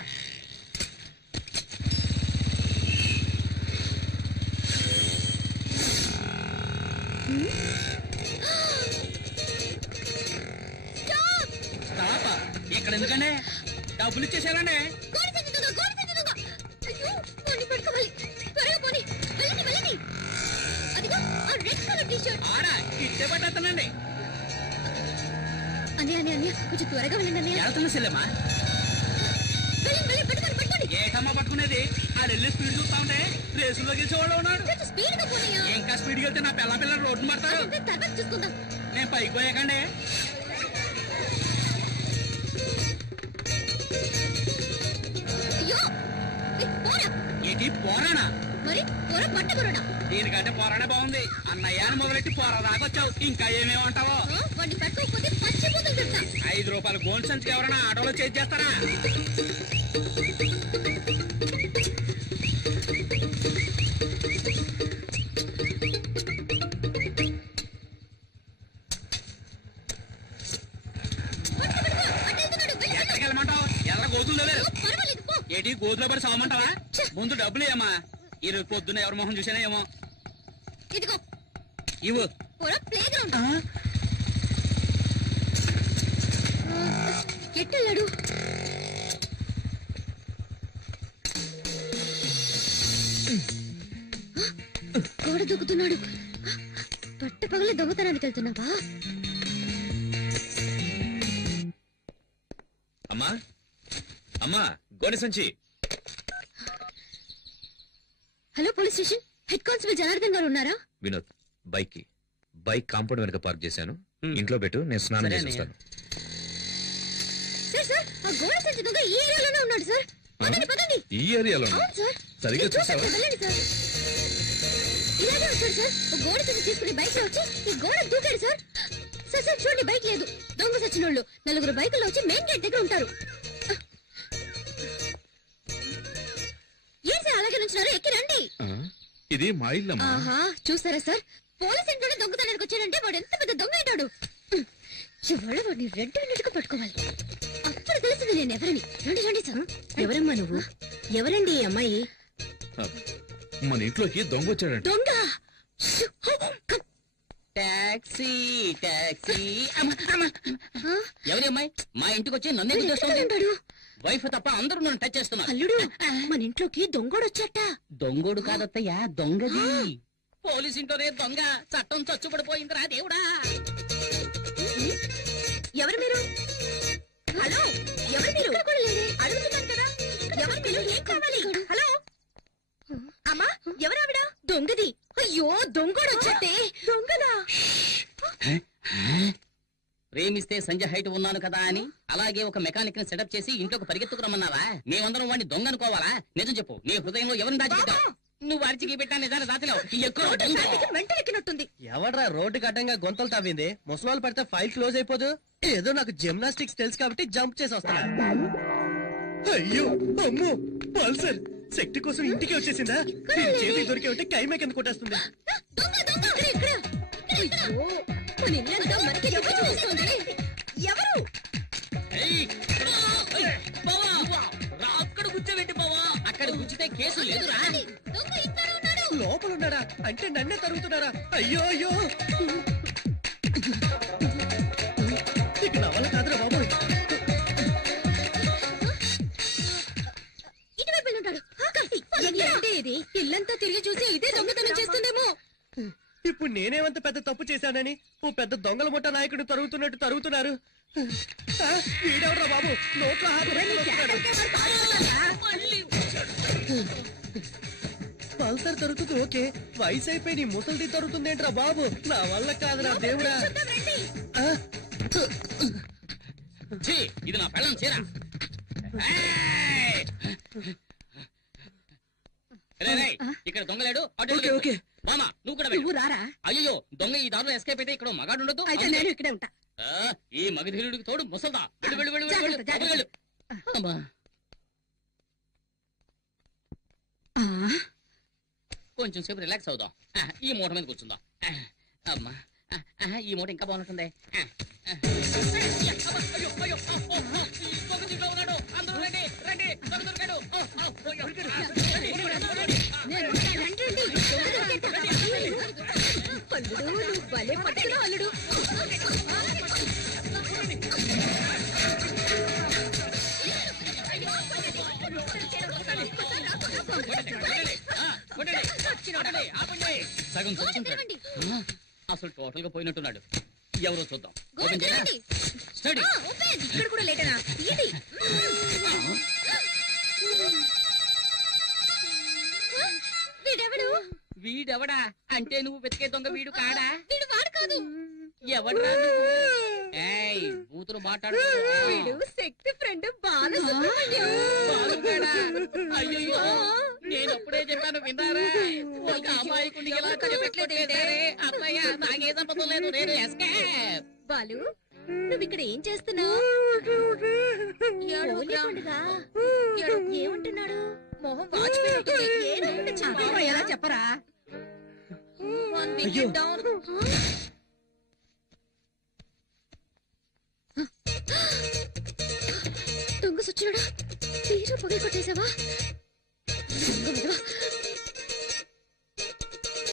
ఇక్కడ ఎందుకండి? డబ్బులు ఇచ్చేసారండి. ఇట్టే పట్టేస్తానండి. కొంచెం త్వరగా వెళ్ళండి. వెళ్తున్నా సెల్లమ్మా. ఏటమ్మా పట్టుకునేది? ఆ వెళ్ళి స్పీడ్ చూస్తా ఉంటే రేసులో గెలిచేవాళ్ళు ఉన్నాడు. ఇంకా స్పీడ్కి వెళ్తే నా పిల్ల రోడ్డు పడతారు. నేను పైకి పోయాకండి. ఏంటి పోరానా? మరి పొర పట్టకురుడా? దీనికంటే పోరానే బాగుంది. అన్నయ్యాన్ని మొదలెట్టి పోరా దాకా వచ్చావు. ఇంకా ఏమేమంటావో? వాడిని పట్టుకోకపోతే పచ్చి బూతులు తిడతా. 5 రూపాయలు గోల్డ్ సంచికి ఎవరైనా ఆటోలో చేసి చేస్తారా? ఎక్కడికి వెళ్ళమంటావు? ఎల్ల గోతులు లేదు. ఏంటి గోతులో పడి సావమంటావా? ముందు డబ్బులు ఏమా? ఈ రోజు పొద్దున ఎవరి మొహం చూసానా ఏమో. ఇదిగో ఇవ్వు. ప్లే గ్రౌండ్ ఎట్టెళ్ళాడు? గోడ దూకుతున్నాడు. పట్ట పగలే దొంగతనానికి వెళ్తున్నావా? అమ్మా అమ్మా, గోనె సంచి. Hello, police station. Head constable Janardhan గారు ఉన్నారా? వినోద్, బైక్ కాంపౌండ్ వెనక పార్క్ చేశాను. ఇంట్లో పెట్టు, నేను స్నానం చేసి వస్తాను. సార్, ఆ గోడ సంచి దొంగ ఈ ఏరియాలోనే ఉన్నాడు సార్. పదండి. ఈ ఏరియాలో సరిగ్గా చూసావా? వెళ్ళండి సార్. ఇలాగే వచ్చాడు సార్. గోడ సంచి తీసుకుని బైక్ లో వచ్చి ఈ గోడ దూకాడు సార్. సార్ చూడండి, బైక్ లేదు. దొంగ సచ్చినోళ్ళు 4 బైకుల్లో వచ్చి మెయిన్ గేట్ దగ్గర ఉంటారు. ఏం సార్ అలాగే నుంచున్నారు? ఎక్కి రండి. ఇది మా ఇల్లమ్మా. చూసారా సార్, పోలీస్ ఇంట్లోనే దొంగతనానికి వచ్చాడంటే వాడు ఎంత పెద్ద దొంగ అయినాడు. ఇవాళ వాడిని రెడ్ హ్యాండెడ్గా పట్టుకోవాలి. అప్పుడు తెలిసింది నేను ఎవరని. రండి సార్. ఎవరమ్మా నువ్వు? ఎవరండి ఈ అమ్మాయి? మన ఇంట్లోకి దొంగ వచ్చాడంట. దొంగ? టాక్సీ. ఎవరి అమ్మాయి మా ఇంటికి వచ్చి నన్నే గుర్తొస్తుంది? వైఫ్ తప్ప అందరూ నన్ను టచ్ చేస్తున్నారు. అల్లుడు, మన ఇంట్లోకి దొంగోడొచ్చట. దొంగోడు కాదత్తయ్యా, దొంగది. పోలీస్ ఇంట్లోనే దొంగ. చట్టం చచ్చుబడిపోయిందిరా దేవుడా. ఎవరు మీరు? హలో, ఎవరు మీరు? అడుగుతున్నాను కదా, ఎవరు మీరు? ఏం కావాలి? హలో అమ్మా, ఎవరావిడ? దొంగది. అయ్యో, దొంగోడొచ్చటే. దొంగదా? ప్రేమిస్తే సంజయ్ హైట్ ఉన్నాను కదా అని అలాగే ఒక మెకానిక్ ని సెటప్ చేసి ఇంట్లోకి పరిగెత్తుకురమ్మన్నావా? మేమందరం వాడిని దొంగ అనుకోవాలా? నిజం చెప్పు, నీ హృదయంలో ఎవరిని దాచిపెట్టావు? నువ్వు అరిచికి పెట్టా నిజాన్ని దాచినట్టుంది. ఎవడ్రా రోడ్డుకి అడ్డంగా గొంతలు తవ్వింది? ముసలాళ్ళు పడితే ఫైల్ క్లోజ్ అయిపోదు. ఏదో నాకు జిమ్నాస్టిక్స్ తెలుసు కాబట్టి జంప్ చేసి వస్తున్నా. అయ్యో అమ్మో, పల్సర్ శక్తి కోసం ఇంటికి వచ్చేసిందా? చేతికి దొరికి ఉంటే కైమే కింద కొట్టేస్తుంది. ఎవరు? అక్కడ కూర్చోబెట్టి బావా. అక్కడ కూర్చుంటే కేసు లేదురా. లోపల ఉన్నాడా అంటే నన్నే తరుగుతున్నారా? అయ్యో అయ్యో, ఇక నా వల్ల కాదురా బాబు. ఇటువైపు ఉంటాడు. ఇది ఇల్లంతా తిరిగి చూసి ఇదే దొంగతనం చేస్తుందేమో. ఇప్పుడు నేనేమంత పెద్ద తప్పు చేశానని ఓ పెద్ద దొంగల ముఠ నాయకుడు తరుగుతున్నట్టు తరుగుతున్నారు. వీడెవరా బాబు నోట్లో పల్సర్ తరుగుతుంది ఓకే, వయసు అయిపోయి నీ ముసలిది తరుగుతుందేంట్రా బాబు? నా వల్ల కాదురా దేవుడా. ఇది నా పెళ్ళం చీర. ఇక్కడ దొంగలేడు. మామా నువ్వు కూడా రారా. అయ్యో దొంగ ఈ దారిలో ఎస్కేప్ అయితే ఇక్కడ మగాడు ఉండదు. అయితే నేను ఇక్కడే ఉంటా. ఈ మగధీరుడికి తోడు ముసల్దా. వెళ్ళు. కొంచెం సేపు రిలాక్స్ అవుదాం. ఈ మూట మీద కూర్చుందాం. అమ్మా ఈ మూట ఇంకా బాగుంటుంది. సగం అసలు టోటల్ గా పోయినట్టున్నాడు. ఎవరో చూద్దాం. వీడెవడా అంటే నువ్వు వెతికే దొంగ వీడు కాడా? ఎవడ్రా బూతులు మాట్లాడు. శక్తి ఫ్రెండ్ అయ్యో నేను అప్పుడే చెప్పాను విన్నారా? ఒక అమాయకుడిని ఎలా కనిపెట్టలేదే. అత్తయ్య నాకే సంబంధం లేదు. నేను ఎస్కేప్. బాలు నువ్వు ఇక్కడ ఏం చేస్తున్నావు? ఏమంటున్నాడు? మొహం వాచిపోయి ఎలా చెప్పరా? దొంగ సచ్చినడా తీరు పొగ కొట్టేశావా?